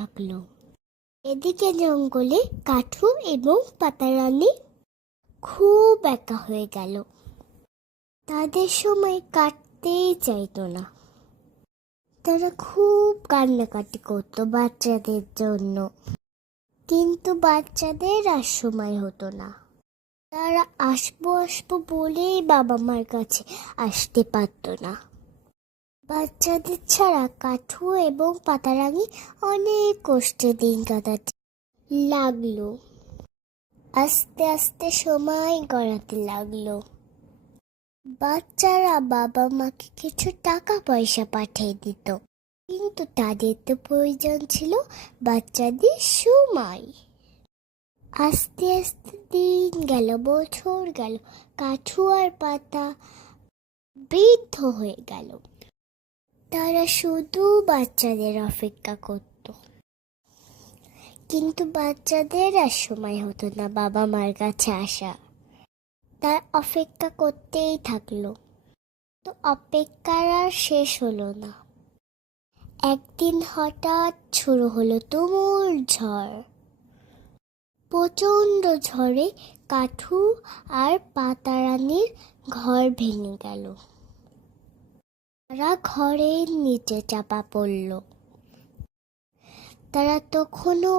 থাকলো। এদিকে জঙ্গলে কাঠু এবং পাতারানী খুব একা হয়ে গেল। তাদের সময় কাটতেই চাইতো না। তারা খুব কান্নাকাটি করতো বাচ্চাদের জন্য, কিন্তু বাচ্চাদের আর সময় হতো না। তারা আসবো বলেই বাবা মার কাছে আসতে পারতো না। বাচ্চাদের ছাড়া কাঠু এবং পাতারানী অনেক কষ্টে দিন কাটাতে লাগলো। আস্তে আস্তে সময় গড়াতে লাগলো। বাচ্চারা বাবা মাকে কিছু টাকা পয়সা পাঠিয়ে দিত, কিন্তু তাদের তো প্রয়োজন ছিল বাচ্চাদের সময়। আস্তে আস্তে দিন গেল, বছর গেল, কাঠু আর পাতা বৃদ্ধ হয়ে গেল। তারা শুধু বাচ্চাদের অপেক্ষা করত, কিন্তু বাচ্চাদের আর সময় হতো না বাবা মার কাছে আসা। তার অপেক্ষা করতেই থাকলো। তো অপেক্ষার আর শেষ হলো না। একদিন হঠাৎ শুরু হলো তুমুল ঝড়। প্রচণ্ড ঝড়ে কাঠু আর পাতারানীর ঘর ভেঙে গেল। তারা ঘরের নিচে চাপা পড়ল। তারা তখনও